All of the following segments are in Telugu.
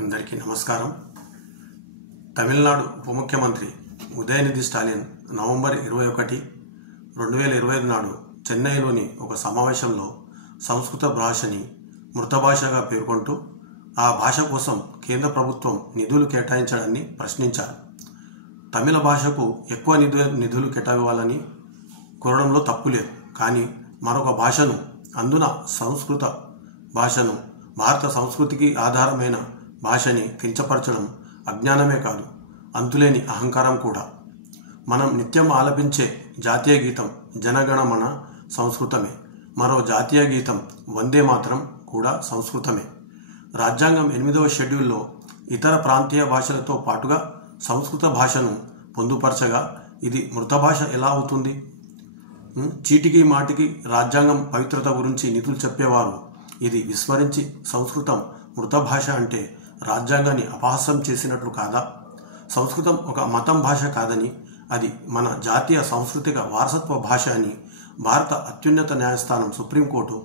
అందరికీ నమస్కారం. తమిళనాడు ఉప ముఖ్యమంత్రి ఉదయనిధి స్టాలిన్ నవంబర్ 21, 2025 నాడు చెన్నైలోని ఒక సమావేశంలో సంస్కృత భాషని మృత భాషగా పేర్కొంటూ ఆ భాష కోసం కేంద్ర ప్రభుత్వం నిధులు కేటాయించడాన్ని ప్రశ్నించారు. తమిళ భాషకు ఎక్కువ నిధులు కేటాయించాలని కోరడంలో తప్పు లేదు. కానీ మరొక భాషను, అందున సంస్కృత భాషను, భారత సంస్కృతికి ఆధారమైన భాషని కించపరచడం అజ్ఞానమే కాదు, అంతులేని అహంకారం కూడా. మనం నిత్యం ఆలపించే జాతీయ గీతం జనగణమన సంస్కృతమే. మరో జాతీయ గీతం వందే మాతరం కూడా సంస్కృతమే. రాజ్యాంగం 8వ షెడ్యూల్లో ఇతర ప్రాంతీయ భాషలతో పాటుగా సంస్కృత భాషను పొందుపరచగా ఇది మృత భాష ఎలా అవుతుంది? చీటికి మాటికి రాజ్యాంగం పవిత్రత గురించి నీతులు చెప్పేవారు ఇది విస్మరించి సంస్కృతం మృత భాష అంటే రాజ్యాంగాన్ని అపహాస్యం చేసినట్లు కాదా? సంస్కృతం ఒక మతం భాష కాదని, అది మన జాతీయ సాంస్కృతిక వారసత్వ భాష అని భారత అత్యున్నత న్యాయస్థానం సుప్రీంకోర్టు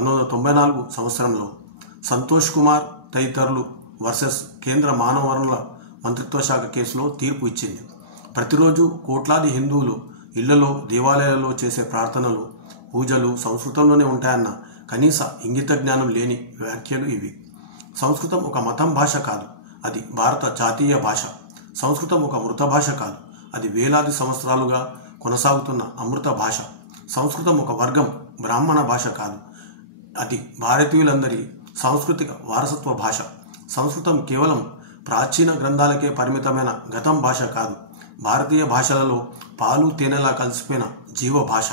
1994 సంవత్సరంలో సంతోష్ కుమార్ తదితరులు వర్సెస్ కేంద్ర మానవ వనరుల మంత్రిత్వ శాఖ కేసులో తీర్పు ఇచ్చింది. ప్రతిరోజు కోట్లాది హిందువులు ఇళ్లలో, దేవాలయాలలో చేసే ప్రార్థనలు, పూజలు సంస్కృతంలోనే ఉంటాయన్న కనీస ఇంగిత జ్ఞానం లేని వ్యాఖ్యలు ఇవి. సంస్కృతం ఒక మతం భాష కాదు, అది భారత జాతీయ భాష. సంస్కృతం ఒక మృత భాష కాదు, అది వేలాది సంవత్సరాలుగా కొనసాగుతున్న అమృత భాష. సంస్కృతం ఒక వర్గం బ్రాహ్మణ భాష కాదు, అది భారతీయులందరి సాంస్కృతిక వారసత్వ భాష. సంస్కృతం కేవలం ప్రాచీన గ్రంథాలకే పరిమితమైన గతం భాష కాదు, భారతీయ భాషలలో పాలు తేనెలా కలిసిపోయిన జీవ భాష.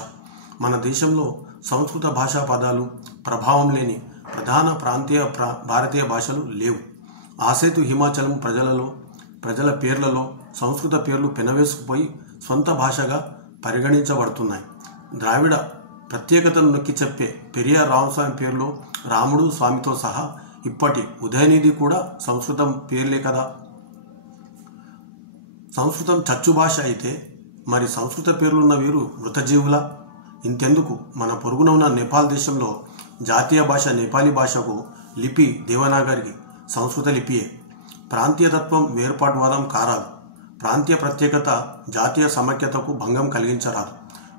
మన దేశంలో సంస్కృత భాషా పదాలు ప్రభావం లేని ప్రధాన ప్రాంతీయ భారతీయ భాషలు లేవు. ఆసేతు హిమాచలం ప్రజల పేర్లలో సంస్కృత పేర్లు పెనవేసుకుపోయి స్వంత భాషగా పరిగణించబడుతున్నాయి. ద్రావిడ ప్రత్యేకతను నొక్కి చెప్పే పెరియార్ రామస్వామి పేరులో రాముడు, స్వామితో సహా ఇప్పటి ఉదయనిధి కూడా సంస్కృతం పేర్లే కదా. సంస్కృతం చచ్చు భాష అయితే మరి సంస్కృత పేర్లున్న వీరు మృతజీవులా? ఇంతెందుకు, మన పొరుగున ఉన్న నేపాల్ దేశంలో జాతీయ భాష నేపాలీ భాషకు లిపి దేవనాగరికి సంస్కృత లిపియే. ప్రాంతీయతత్వం వేర్పాటువాదం కారాదు. ప్రాంతీయ ప్రత్యేకత జాతీయ సమైక్యతకు భంగం కలిగించరాదు.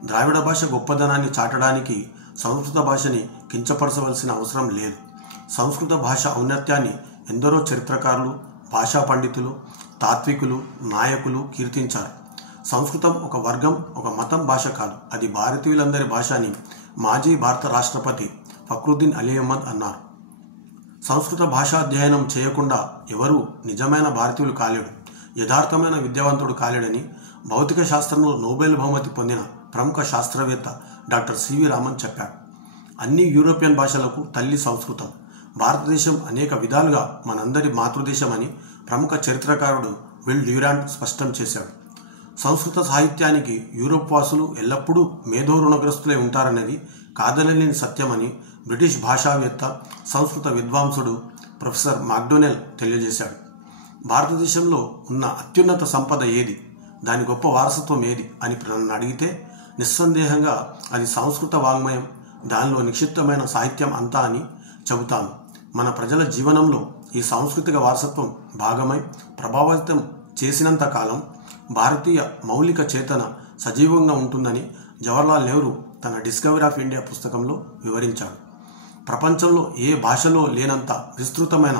ద్రావిడ భాష గొప్పదనాన్ని చాటడానికి సంస్కృత భాషని కించపరచవలసిన అవసరం లేదు. సంస్కృత భాష ఔన్నత్యాన్ని ఎందరో చరిత్రకారులు, భాషా పండితులు, తాత్వికులు, నాయకులు కీర్తించారు. సంస్కృతం ఒక వర్గం, ఒక మతం భాష కాదు, అది భారతీయులందరి భాష అని మాజీ భారత రాష్ట్రపతి ఫక్రుద్దీన్ అలీ అహ్మద్ అన్నారు. సంస్కృత భాషాధ్యయనం చేయకుండా ఎవరూ నిజమైన భారతీయులు కాలేడు, యథార్థమైన విద్యావంతుడు కాలేడని భౌతిక శాస్త్రంలో నోబెల్ బహుమతి పొందిన ప్రముఖ శాస్త్రవేత్త డాక్టర్ సివి రామన్ చెప్పారు. అన్ని యూరోపియన్ భాషలకు తల్లి సంస్కృతం. భారతదేశం అనేక విధాలుగా మనందరి మాతృదేశం అని ప్రముఖ చరిత్రకారుడు విల్ డ్యూరాంట్ స్పష్టం చేశాడు. సంస్కృత సాహిత్యానికి యూరోప్ వాసులు ఎల్లప్పుడూ మేధో రుణగ్రస్తులై ఉంటారనేది కాదనలేని సత్యమని బ్రిటిష్ భాషావేత్త, సంస్కృత విద్వాంసుడు ప్రొఫెసర్ మాక్డొనెల్ తెలియజేశాడు. భారతదేశంలో ఉన్న అత్యున్నత సంపద ఏది, దాని గొప్ప వారసత్వం ఏది అని నన్ను అడిగితే నిస్సందేహంగా అది సంస్కృత వాంగ్మయం, దానిలో నిక్షిప్తమైన సాహిత్యం అంతా అని చెబుతాను. మన ప్రజల జీవనంలో ఈ సాంస్కృతిక వారసత్వం భాగమై ప్రభావితం చేసినంత కాలం భారతీయ మౌలిక చేతన సజీవంగా ఉంటుందని జవహర్లాల్ నెహ్రూ తన డిస్కవరీ ఆఫ్ ఇండియా పుస్తకంలో వివరించాడు. ప్రపంచంలో ఏ భాషలో లేనంత విస్తృతమైన,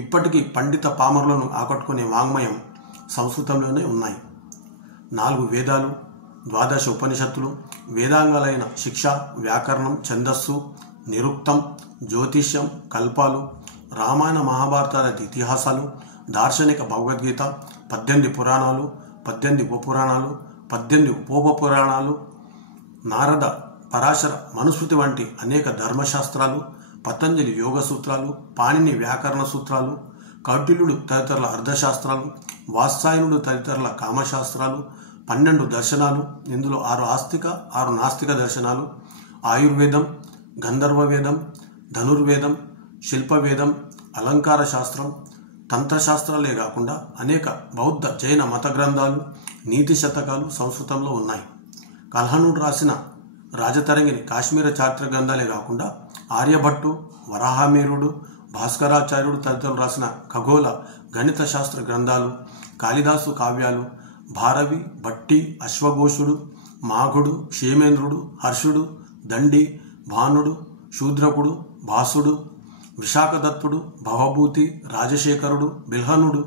ఇప్పటికీ పండిత పామరులను ఆకట్టుకునే వాంగ్మయం సంస్కృతంలోనే ఉన్నాయి. 4 వేదాలు, 12 ఉపనిషత్తులు, వేదాంగాలైన శిక్ష, వ్యాకరణం, ఛందస్సు, నిరుక్తం, జ్యోతిష్యం, కల్పాలు, రామాయణ మహాభారతాల ఇతిహాసాలు, దార్శనిక భగవద్గీత, 18 పురాణాలు, 18 ఉపపురాణాలు, 18 ఉపోపపురాణాలు, నారద, పరాశర, మనుస్మృతి వంటి అనేక ధర్మశాస్త్రాలు, పతంజలి యోగ సూత్రాలు, పాణిని వ్యాకరణ సూత్రాలు, కౌటిల్యుడు తదితరుల అర్థశాస్త్రాలు, వాత్సాయనుడు తదితరుల కామశాస్త్రాలు, 12 దర్శనాలు, ఇందులో 6 ఆస్తిక 6 నాస్తిక దర్శనాలు, ఆయుర్వేదం, గంధర్వ వేదం, ధనుర్వేదం, శిల్పవేదం, అలంకార శాస్త్రం, తంత్రశాస్త్రాలే కాకుండా అనేక బౌద్ధ, జైన మత గ్రంథాలు, నీతి శతకాలు సంస్కృతంలో ఉన్నాయి. కల్హనుడు రాసిన రాజతరంగిణి కాశ్మీర చారిత్ర గ్రంథాలే కాకుండా ఆర్యభట్టు, వరాహమీరుడు, భాస్కరాచార్యుడు తదితరులు రాసిన ఖగోళ గణిత శాస్త్ర గ్రంథాలు, కాళిదాసు కావ్యాలు, భారవి, భట్టి, అశ్వఘోషుడు, మాఘుడు, క్షేమేంద్రుడు, హర్షుడు, దండి, భానుడు, శూద్రకుడు, భాసుడు, విశాఖదత్తుడు, భవభూతి, రాజశేఖరుడు, బిల్హనుడు,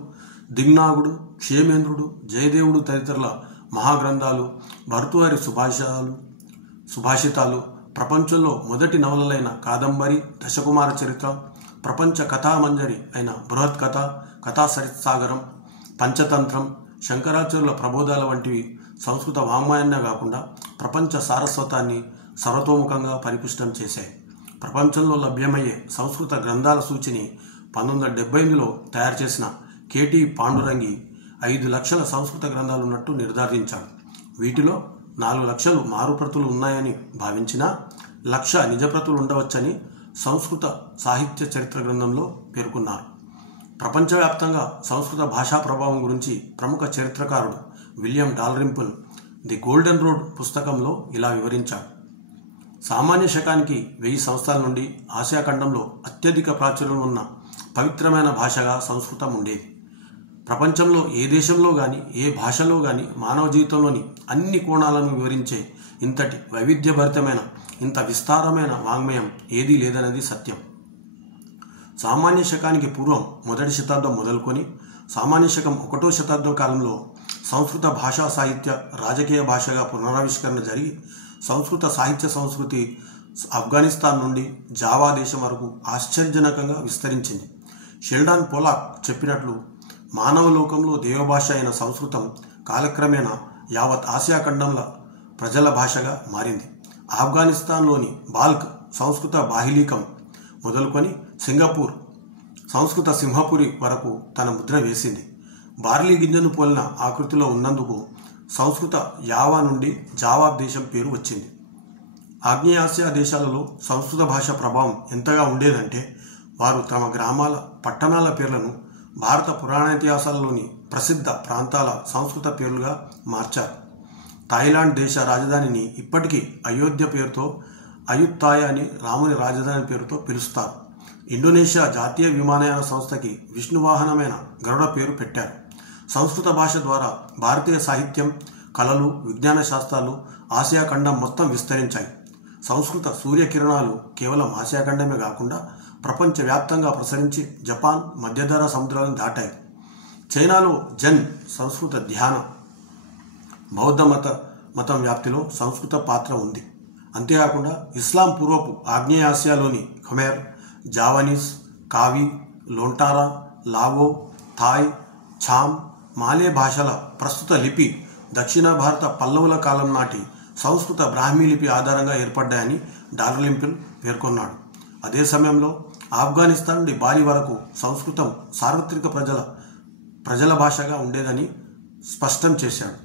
దిగ్నాగుడు, క్షేమేంద్రుడు, జయదేవుడు తదితరుల మహాగ్రంథాలు, భర్తృహరి సుభాషితాలు, ప్రపంచంలో మొదటి నవలలైన కాదంబరి, దశకుమార చరిత్ర, ప్రపంచ కథామంజరి అయిన బృహత్ కథ, కథా సరిత్సాగరం, పంచతంత్రం, శంకరాచార్యుల ప్రబోధాల వంటివి సంస్కృత వాంగ్మయాన్నే కాకుండా ప్రపంచ సారస్వతాన్ని సర్వతోముఖంగా పరిపుష్టం చేశాయి. ప్రపంచంలో లభ్యమయ్యే సంస్కృత గ్రంథాల సూచిని 1978లో తయారు చేసిన కేటీ పాండురంగి 5 లక్షల సంస్కృత గ్రంథాలున్నట్టు నిర్ధారించాడు. వీటిలో 4 లక్షలు మారుప్రతులు ఉన్నాయని భావించినా 1,00,000 నిజప్రతులు ఉండవచ్చని సంస్కృత సాహిత్య చరిత్ర గ్రంథంలో పేర్కొన్నారు. ప్రపంచవ్యాప్తంగా సంస్కృత భాషా ప్రభావం గురించి ప్రముఖ చరిత్రకారుడు విలియం డాల్రింపుల్ ది గోల్డెన్ రోడ్ పుస్తకంలో ఇలా వివరించాడు. సామాన్య శకానికి 1000 సంవత్సరాల నుండి ఆసియా ఖండంలో అత్యధిక ప్రాచుర్యం ఉన్న పవిత్రమైన భాషగా సంస్కృతం ఉండేది. ప్రపంచంలో ఏ దేశంలో కానీ ఏ భాషలో కానీ మానవ జీవితంలోని అన్ని కోణాలను వివరించే ఇంతటి వైవిధ్యభరితమైన ఇంత విస్తారమైన వాంగ్మయం ఏదీ లేదన్నది సత్యం. సామాన్య శకానికి పూర్వం 1వ శతాబ్దం మొదలుకొని సామాన్య శకం 1వ శతాబ్దం కాలంలో సంస్కృత భాషా సాహిత్య రాజకీయ భాషగా పునరావిష్కరణ జరిగి సంస్కృత సాహిత్య సంస్కృతి ఆఫ్ఘనిస్తాన్ నుండి జావా దేశం వరకు ఆశ్చర్యజనకంగా విస్తరించింది. షెల్డాన్ పోలాక్ చెప్పినట్లు మానవ లోకంలో దేవభాష అయిన సంస్కృతం కాలక్రమేణా యావత్ ఆసియా ఖండంలో ప్రజల భాషగా మారింది. ఆఫ్ఘనిస్తాన్లోని బాల్క్ సంస్కృత బాహిలీకం మొదలుకొని సింగపూర్ సంస్కృత సింహపురి వరకు తన ముద్ర వేసింది. బార్లీ గింజను పోలిన ఆకృతిలో ఉన్నందుకు సంస్కృత యావా నుండి జావా దేశం పేరు వచ్చింది. ఆగ్నేయాసియా దేశాలలో సంస్కృత భాష ప్రభావం ఎంతగా ఉండేదంటే వారు తమ గ్రామాల, పట్టణాల పేర్లను భారత పురాణేతిహాసాలలోని ప్రసిద్ధ ప్రాంతాల సంస్కృత పేర్లుగా మార్చారు. థాయిలాండ్ దేశ రాజధానిని ఇప్పటికీ అయోధ్య పేరుతో అయుత్తాయ అని రాముని రాజధాని పేరుతో పిలుస్తారు. ఇండోనేషియా జాతీయ విమానయాన సంస్థకి విష్ణువాహనమైన గరుడ పేరు పెట్టారు. సంస్కృత భాష ద్వారా భారతీయ సాహిత్యం, కళలు, విజ్ఞాన శాస్త్రాలు ఆసియా ఖండం మొత్తం విస్తరించాయి. సంస్కృత సూర్యకిరణాలు కేవలం ఆసియా ఖండమే కాకుండా ప్రపంచవ్యాప్తంగా ప్రసరించి జపాన్, మధ్యధరా సముద్రాలను దాటాయి. చైనాలో జెన్ సంస్కృత ధ్యాన, బౌద్ధ మతం వ్యాప్తిలో సంస్కృత పాత్ర ఉంది. అంతేకాకుండా ఇస్లాం పూర్వపు ఆగ్నేయాసియాలోని ఖమేర్, జావనీస్, కావి, లోంటారా, లావో, థాయ్, ఛామ్, మాలే భాషల ప్రస్తుత లిపి దక్షిణ భారత పల్లవుల కాలం నాటి సంస్కృత బ్రాహ్మీ లిపి ఆధారంగా ఏర్పడ్డాయని డాల్రింపుల్ పేర్కొన్నాడు. అదే సమయంలో ఆఫ్ఘనిస్తాన్ నుండి బాలి వరకు సంస్కృతం సార్వత్రిక ప్రజల భాషగా ఉండేదని స్పష్టం చేశాడు.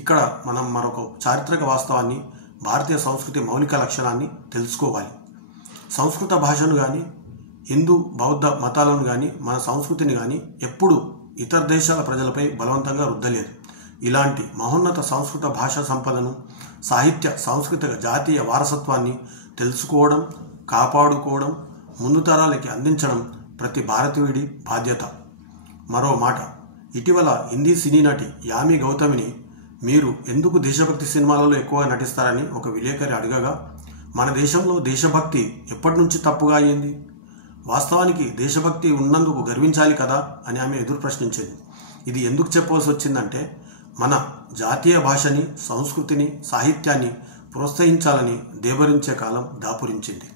ఇక్కడ మనం మరొక చారిత్రక వాస్తవాన్ని, భారతీయ సంస్కృతి మౌలిక లక్షణాన్ని తెలుసుకోవాలి. సంస్కృత భాషను కానీ, హిందూ బౌద్ధ మతాలను కానీ, మన సంస్కృతిని కానీ ఎప్పుడూ ఇతర దేశాల ప్రజలపై బలవంతంగా రుద్దలేదు. ఇలాంటి మహోన్నత సంస్కృత భాషా సంపదను, సాహిత్య, సాంస్కృతిక జాతీయ వారసత్వాన్ని తెలుసుకోవడం, కాపాడుకోవడం, ముందు తరాలకి అందించడం ప్రతి భారతీయుడి బాధ్యత. మరో మాట, ఇటీవల హిందీ సినీ నటి యామి గౌతమిని మీరు ఎందుకు దేశభక్తి సినిమాలలో ఎక్కువగా నటిస్తారని ఒక విలేకరి అడగగా, మన దేశంలో దేశభక్తి ఎప్పటి నుంచి తప్పుగా అయ్యింది, వాస్తవానికి దేశభక్తి ఉన్నందుకు గర్వించాలి కదా అని ఆమె ఎదురు ప్రశ్నించింది. ఇది ఎందుకు చెప్పవలసి వచ్చిందంటే, మన జాతీయ భాషని, సంస్కృతిని, సాహిత్యాన్ని ప్రోత్సహించాలని దేబరించే కాలం దాపురించింది.